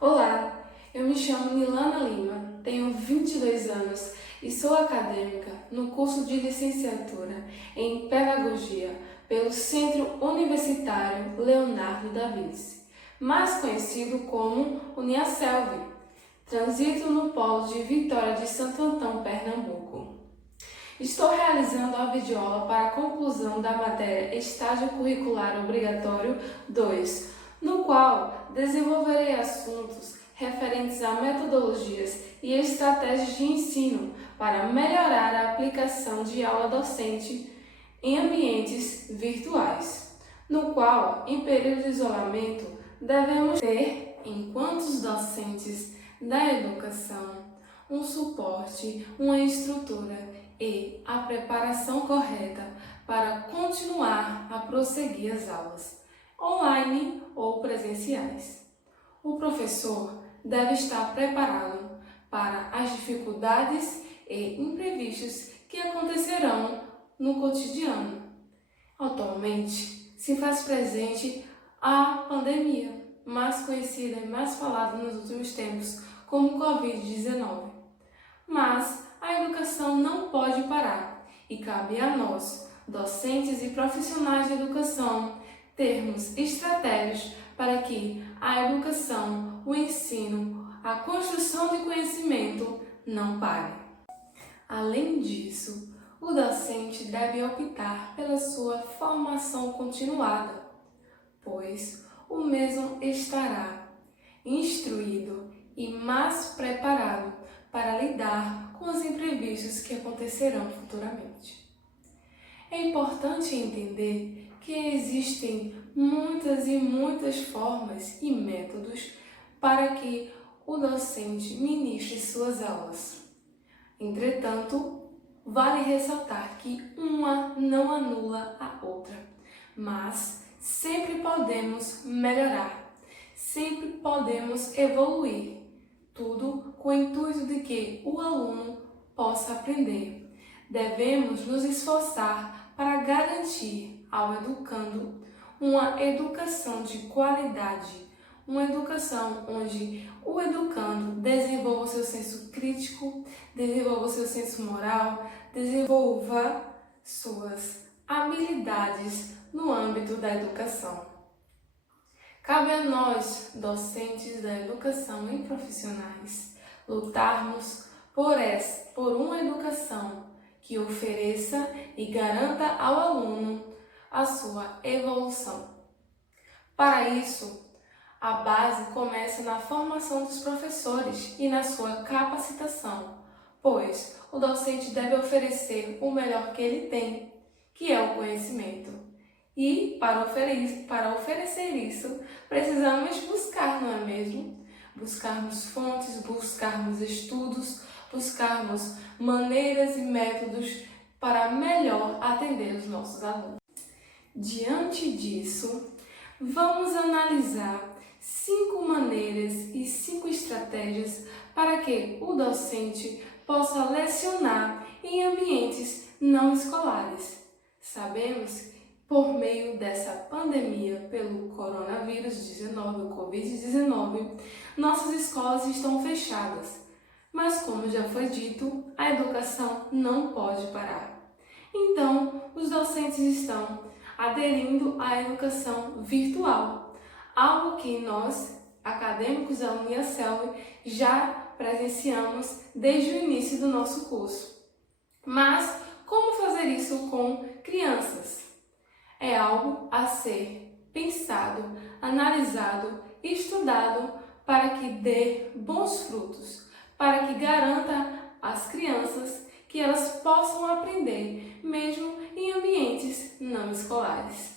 Olá, eu me chamo Nilana Lima, tenho 22 anos e sou acadêmica no curso de licenciatura em Pedagogia pelo Centro Universitário Leonardo da Vinci, mais conhecido como Uniaselv. Transito no polo de Vitória de Santo Antão, Pernambuco. Estou realizando a videoaula para a conclusão da matéria Estágio Curricular Obrigatório 2, no qual desenvolverei assuntos referentes a metodologias e estratégias de ensino para melhorar a aplicação de aula docente em ambientes virtuais, no qual, em período de isolamento, devemos ter, enquanto os docentes da educação, um suporte, uma estrutura e a preparação correta para continuar a prosseguir as aulas, online ou presenciais. O professor deve estar preparado para as dificuldades e imprevistos que acontecerão no cotidiano. Atualmente, se faz presente a pandemia, mais conhecida e mais falada nos últimos tempos como Covid-19. Mas a educação não pode parar e cabe a nós, docentes e profissionais de educação, termos estratégias para que a educação, o ensino, a construção de conhecimento não pare. Além disso, o docente deve optar pela sua formação continuada, pois o mesmo estará instruído e mais preparado para lidar com os imprevistos que acontecerão futuramente. É importante entender que existem muitas formas e métodos para que o docente ministre suas aulas. Entretanto, vale ressaltar que uma não anula a outra, mas sempre podemos melhorar, sempre podemos evoluir, tudo com o intuito de que o aluno possa aprender. Devemos nos esforçar para garantir ao educando uma educação de qualidade, uma educação onde o educando desenvolva o seu senso crítico, desenvolva o seu senso moral, desenvolva suas habilidades no âmbito da educação. Cabe a nós, docentes da educação e profissionais, lutarmos por uma educação que ofereça e garanta ao aluno a sua evolução. Para isso, a base começa na formação dos professores e na sua capacitação, pois o docente deve oferecer o melhor que ele tem, que é o conhecimento. E para oferecer isso, precisamos buscar, não é mesmo? Buscarmos fontes, buscarmos estudos, buscarmos maneiras e métodos para melhor atender os nossos alunos. Diante disso, vamos analisar 5 maneiras e 5 estratégias para que o docente possa lecionar em ambientes não escolares. Sabemos por meio dessa pandemia pelo coronavírus 19, o Covid-19, nossas escolas estão fechadas. Mas, como já foi dito, a educação não pode parar. Então, os docentes estão aderindo à educação virtual, algo que nós, acadêmicos da Uniaselv, já presenciamos desde o início do nosso curso. Mas, como fazer isso com crianças? É algo a ser pensado, analisado e estudado para que dê bons frutos, para que garanta às crianças que elas possam aprender, mesmo em ambientes não escolares.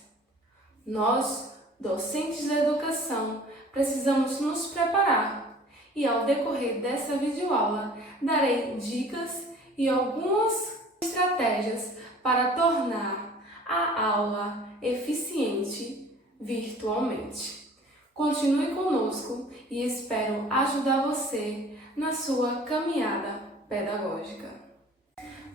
Nós, docentes da educação, precisamos nos preparar e, ao decorrer dessa videoaula, darei dicas e algumas estratégias para tornar a aula eficiente virtualmente. Continue conosco e espero ajudar você na sua caminhada pedagógica.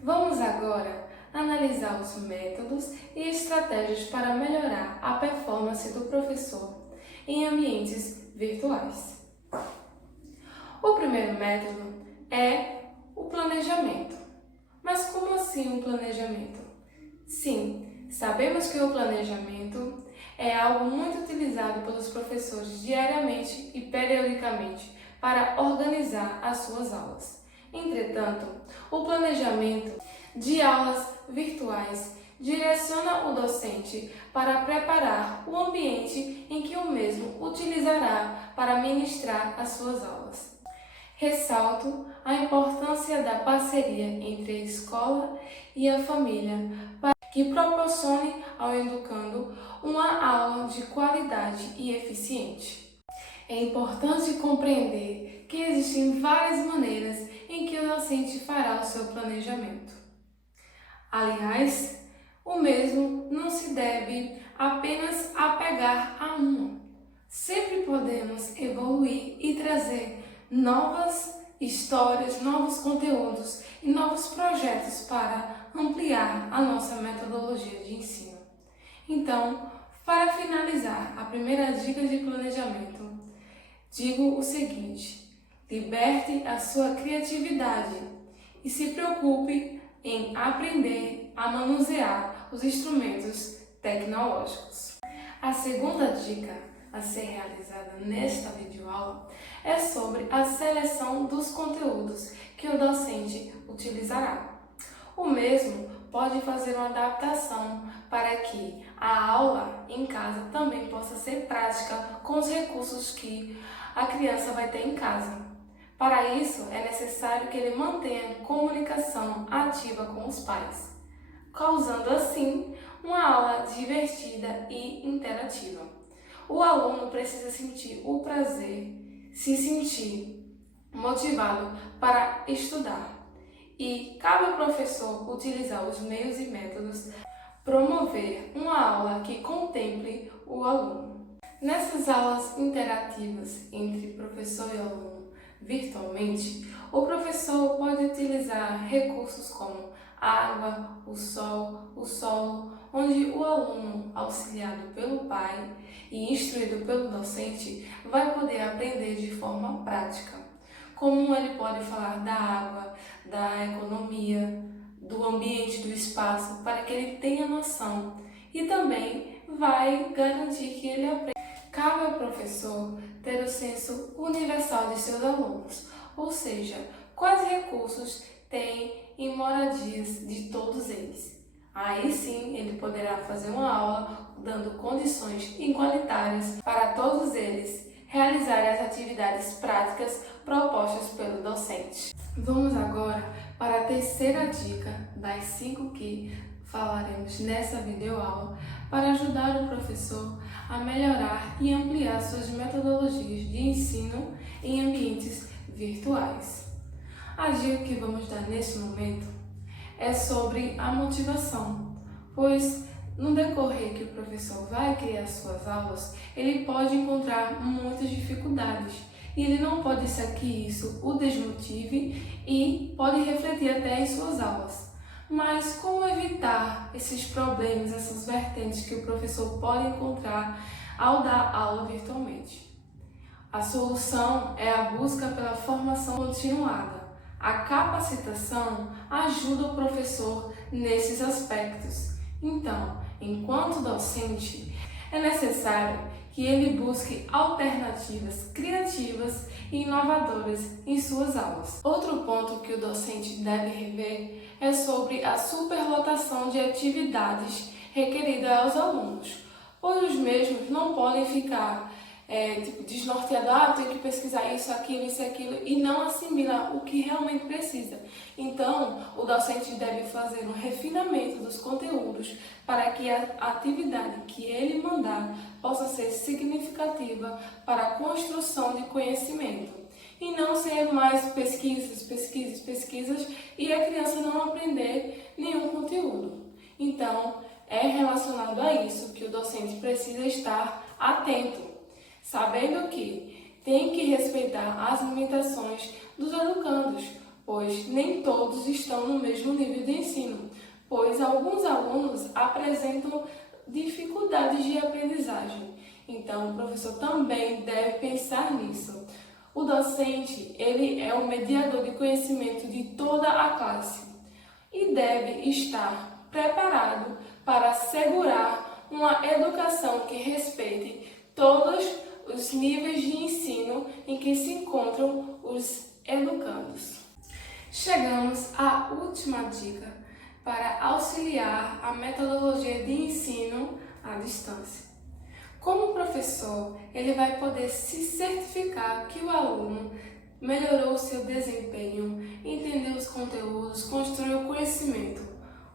Vamos agora analisar os métodos e estratégias para melhorar a performance do professor em ambientes virtuais. primeiro método é o planejamento. Mas como assim um planejamento? Sim, sabemos que o planejamento é algo muito utilizado pelos professores diariamente e periodicamente para organizar as suas aulas. Entretanto, o planejamento de aulas virtuais direciona o docente para preparar o ambiente em que o mesmo utilizará para ministrar as suas aulas. Ressalto a importância da parceria entre a escola e a família para que proporcione ao educando uma aula de qualidade e eficiente. É importante compreender que existem várias maneiras em que o docente fará o seu planejamento. Aliás, o mesmo não se deve apenas apegar a uma. Sempre podemos evoluir e trazer novas histórias, novos conteúdos e novos projetos para ampliar a nossa metodologia de ensino. Então, para finalizar a primeira dica de planejamento, digo o seguinte: liberte a sua criatividade e se preocupe em aprender a manusear os instrumentos tecnológicos. A segunda dica a ser realizada nesta videoaula é sobre a seleção dos conteúdos que o docente utilizará. O mesmo pode fazer uma adaptação para que a aula em casa também possa ser prática com os recursos que a criança vai ter em casa. Para isso, é necessário que ele mantenha comunicação ativa com os pais, causando assim uma aula divertida e interativa. O aluno precisa sentir o prazer, se sentir motivado para estudar. E cabe ao professor utilizar os meios e métodos para promover uma aula que contemple o aluno. Nessas aulas interativas entre professor e aluno virtualmente, o professor pode utilizar recursos como água, o solo, onde o aluno, auxiliado pelo pai e instruído pelo docente, vai poder aprender de forma prática. Como ele pode falar da água, da economia, do ambiente, do espaço, para que ele tenha noção. E também vai garantir que ele aprenda. Cabe ao professor ter o senso universal de seus alunos, ou seja, quais recursos tem em moradias de todos eles. Aí sim, ele poderá fazer uma aula dando condições igualitárias para todos eles realizarem as atividades práticas propostas pelo docente. Vamos agora para a terceira dica das 5 que falaremos nessa videoaula para ajudar o professor a melhorar e ampliar suas metodologias de ensino em ambientes virtuais. A dica que vamos dar nesse momento é sobre a motivação, pois no decorrer que o professor vai criar suas aulas, ele pode encontrar muitas dificuldades e ele não pode ser que isso o desmotive e pode refletir até em suas aulas. Mas como evitar esses problemas, essas vertentes que o professor pode encontrar ao dar aula virtualmente? A solução é a busca pela formação continuada. A capacitação ajuda o professor nesses aspectos. Então, enquanto docente, é necessário que ele busque alternativas criativas e inovadoras em suas aulas. Outro ponto que o docente deve rever é sobre a superlotação de atividades requeridas aos alunos, pois os mesmos não podem ficar desnorteados, tem que pesquisar isso, aquilo, e não assimilar o que realmente precisa. Então, o docente deve fazer um refinamento dos conteúdos para que a atividade que ele mandar possa ser significativa para a construção de conhecimento. E não ser mais pesquisas e a criança não aprender nenhum conteúdo. Então, é relacionado a isso que o docente precisa estar atento, sabendo que tem que respeitar as limitações dos educandos, pois nem todos estão no mesmo nível de ensino, pois alguns alunos apresentam dificuldades de aprendizagem. Então, o professor também deve pensar nisso. O docente, ele é o mediador de conhecimento de toda a classe e deve estar preparado para assegurar uma educação que respeite todos os níveis de ensino em que se encontram os educandos. Chegamos à última dica para auxiliar a metodologia de ensino à distância. Como professor, ele vai poder se certificar que o aluno melhorou o seu desempenho, entendeu os conteúdos, construiu conhecimento.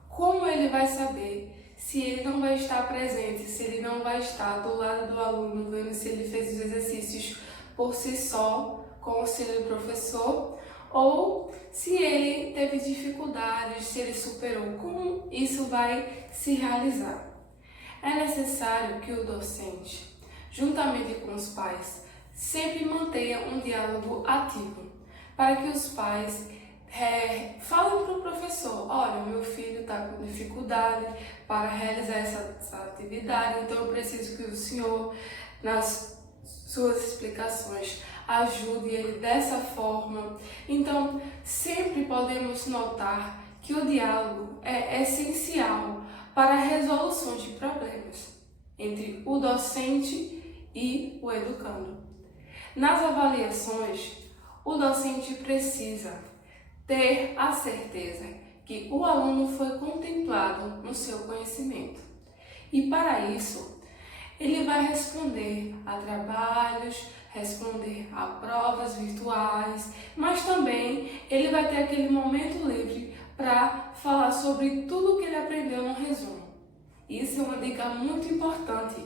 Como ele vai saber se ele não vai estar presente, se ele não vai estar do lado do aluno, vendo se ele fez os exercícios por si só, com o auxílio do professor, ou se ele teve dificuldades, se ele superou, como isso vai se realizar. É necessário que o docente, juntamente com os pais, sempre mantenha um diálogo ativo, para que os pais falem para o professor: olha, o meu filho está com dificuldade para realizar essa atividade, então eu preciso que o senhor, nas suas explicações, ajude ele dessa forma. Então, sempre podemos notar que o diálogo é essencial para a resolução de problemas entre o docente e o educando. Nas avaliações, o docente precisa ter a certeza que o aluno foi contemplado no seu conhecimento. E para isso, ele vai responder a trabalhos, responder a provas virtuais, mas também ele vai ter aquele momento livre para falar sobre tudo que ele aprendeu no resumo. Isso é uma dica muito importante,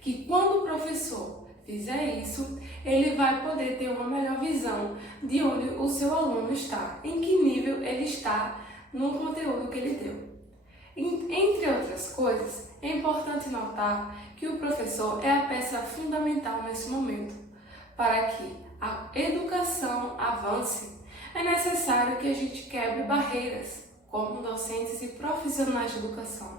que quando o professor fizer isso, ele vai poder ter uma melhor visão de onde o seu aluno está, em que nível ele está no conteúdo que ele deu. Entre outras coisas, é importante notar que o professor é a peça fundamental nesse momento. Para que a educação avance, é necessário que a gente quebre barreiras, como docentes e profissionais de educação.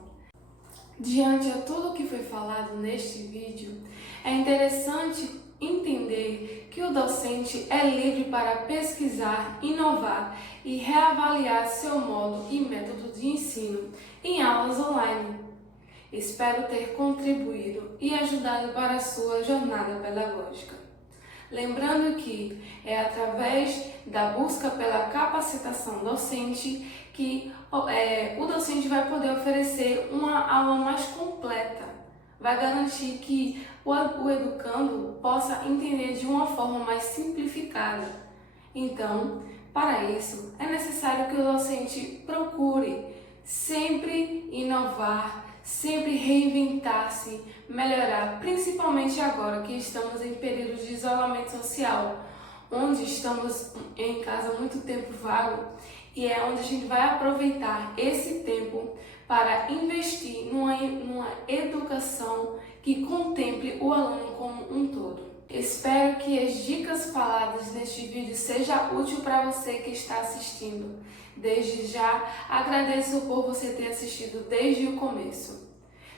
Diante de tudo o que foi falado neste vídeo, é interessante entender que o docente é livre para pesquisar, inovar e reavaliar seu modo e método de ensino em aulas online. Espero ter contribuído e ajudado para a sua jornada pedagógica. Lembrando que é através da busca pela capacitação docente que o docente vai poder oferecer uma aula mais completa, vai garantir que o educando possa entender de uma forma mais simplificada. Então, para isso, é necessário que o docente procure sempre inovar, sempre reinventar-se, melhorar, principalmente agora que estamos em período de isolamento social, onde estamos em casa muito tempo vago, e é onde a gente vai aproveitar esse tempo para investir numa educação que contemple o aluno como um todo. Espero que as dicas faladas neste vídeo sejam úteis para você que está assistindo. Desde já, agradeço por você ter assistido desde o começo.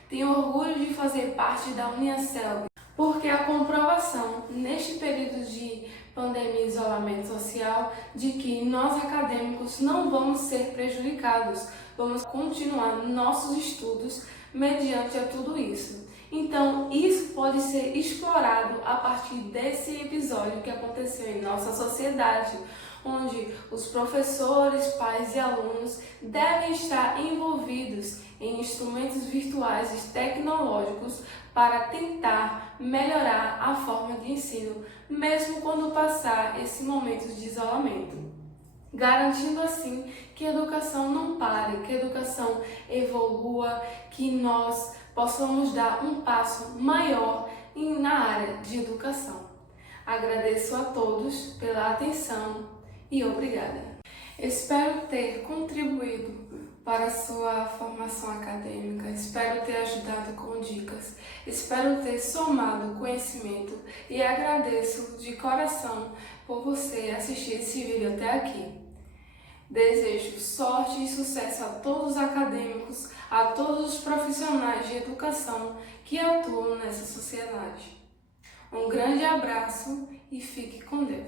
Tenho orgulho de fazer parte da Uniaselv, porque a comprovação, neste período de pandemia e isolamento social, de que nós acadêmicos não vamos ser prejudicados, vamos continuar nossos estudos mediante a tudo isso. Então, isso pode ser explorado a partir desse episódio que aconteceu em nossa sociedade, onde os professores, pais e alunos devem estar envolvidos em instrumentos virtuais e tecnológicos para tentar melhorar a forma de ensino, mesmo quando passar esse momento de isolamento, garantindo assim que a educação não pare, que a educação evolua, que nós possamos dar um passo maior na área de educação. Agradeço a todos pela atenção e obrigada. Espero ter contribuído para a sua formação acadêmica, espero ter ajudado com dicas, espero ter somado conhecimento e agradeço de coração por você assistir esse vídeo até aqui. Desejo sorte e sucesso a todos os acadêmicos, a todos os profissionais de educação que atuam nessa sociedade. Um grande abraço e fique com Deus.